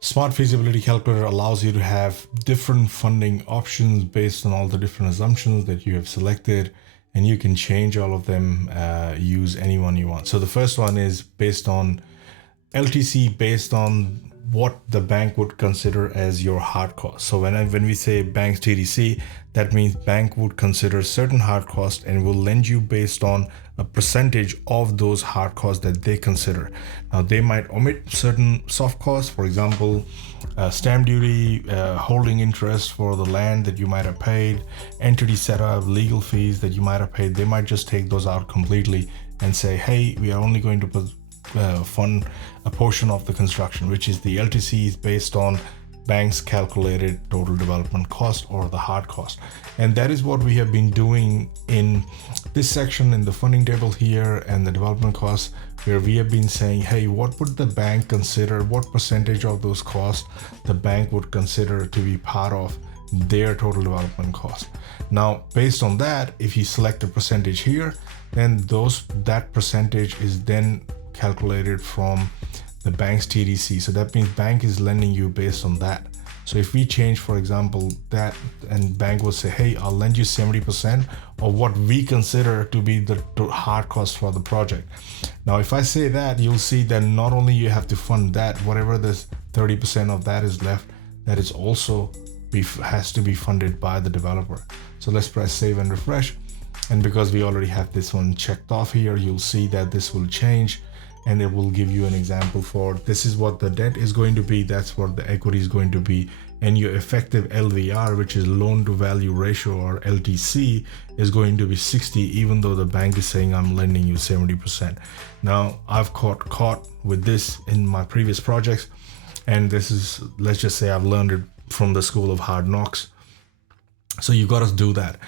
Smart Feasibility Calculator allows you to have different funding options based on all the different assumptions that you have selected, and you can change all of them, use any one you want. So the first one is based on LTC, based on what the bank would consider as your hard cost. So when we say bank's TDC, that means bank would consider certain hard costs and will lend you based on a percentage of those hard costs that they consider. Now they might omit certain soft costs, for example, stamp duty, holding interest for the land that you might have paid, entity setup, legal fees that you might have paid. They might just take those out completely and say, hey, we are only going to fund a portion of the construction, which is the LTC is based on bank's calculated total development cost or the hard cost. And that is what we have been doing in this section in the funding table here and the development costs, where we have been saying, hey, what would the bank consider, what percentage of those costs the bank would consider to be part of their total development cost. Now, based on that, if you select a percentage here, then that percentage is then calculated from the bank's TDC. So that means bank is lending you based on that. So if we change, for example, that, and bank will say, hey, I'll lend you 70% of what we consider to be the hard cost for the project. Now, if I say that, you'll see that not only you have to fund that, whatever this 30% of that is left, that is also has to be funded by the developer. So let's press save and refresh. And because we already have this one checked off here, you'll see that this will change. And it will give you an example for this is what the debt is going to be, that's what the equity is going to be, and your effective LVR, which is loan to value ratio, or LTC, is going to be 60, even though the bank is saying I'm lending you 70%. Now, I've caught with this in my previous projects, and this is, let's just say I've learned it from the school of hard knocks. So you got to do that.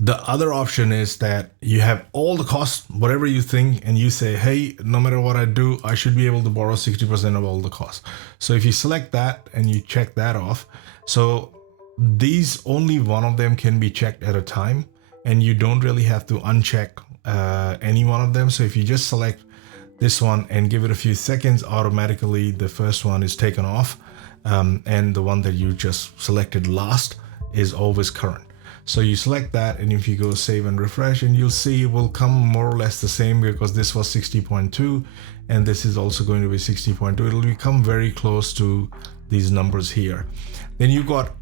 The other option is that you have all the costs, whatever you think, and you say, hey, no matter what I do, I should be able to borrow 60% of all the costs. So if you select that and you check that off, so these, only one of them can be checked at a time, and you don't really have to uncheck any one of them. So if you just select this one and give it a few seconds, automatically the first one is taken off, and the one that you just selected last is always current. So you select that, and if you go save and refresh, and you'll see it will come more or less the same, because this was 60.2 and this is also going to be 60.2. It'll become very close to these numbers here. Then you got,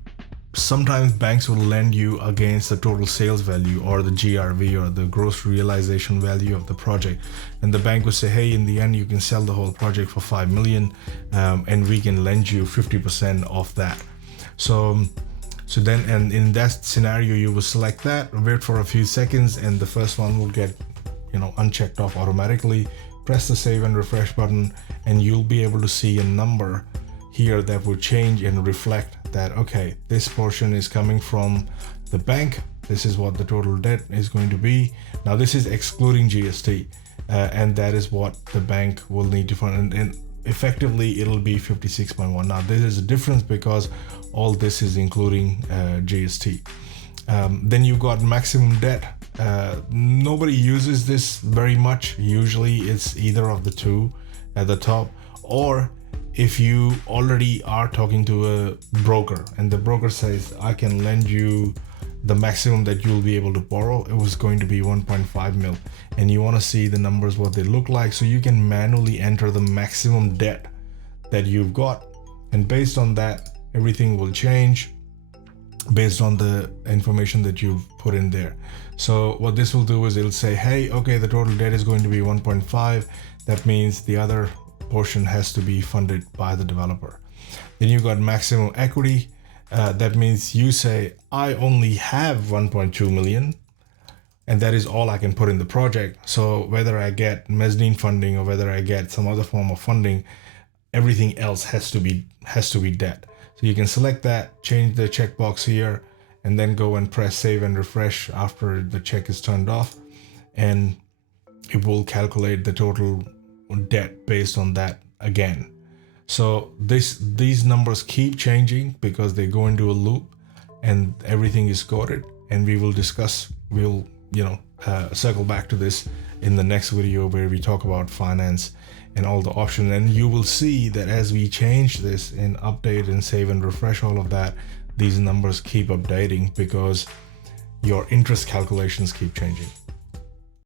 sometimes banks will lend you against the total sales value, or the GRV, or the gross realization value of the project. And the bank will say, hey, in the end, you can sell the whole project for 5 million, and we can lend you 50% of that. So then, and in that scenario, you will select that, wait for a few seconds, and the first one will get, unchecked off automatically. Press the save and refresh button, and you'll be able to see a number here that will change and reflect that, okay, this portion is coming from the bank. This is what the total debt is going to be. Now, this is excluding GST, and that is what the bank will need to fund. And effectively, it'll be 56.1. Now, there is a difference because all this is including GST. Then you've got maximum debt. Nobody uses this very much. Usually it's either of the two at the top, or if you already are talking to a broker and the broker says, I can lend you the maximum that you'll be able to borrow, it was going to be 1.5 mil, and you want to see the numbers, what they look like, so you can manually enter the maximum debt that you've got, and based on that, everything will change based on the information that you've put in there. So what this will do is it'll say, hey, okay, the total debt is going to be 1.5. That means the other portion has to be funded by the developer. Then you got maximum equity. That means you say, I only have 1.2 million, and that is all I can put in the project. So whether I get mezzanine funding or whether I get some other form of funding, everything else has to be debt. So you can select that, change the checkbox here, and then go and press save and refresh after the check is turned off, and it will calculate the total debt based on that again. So these numbers keep changing because they go into a loop, and everything is coded, and we'll circle back to this in the next video where we talk about finance and all the options. And you will see that as we change this and update and save and refresh all of that, these numbers keep updating because your interest calculations keep changing.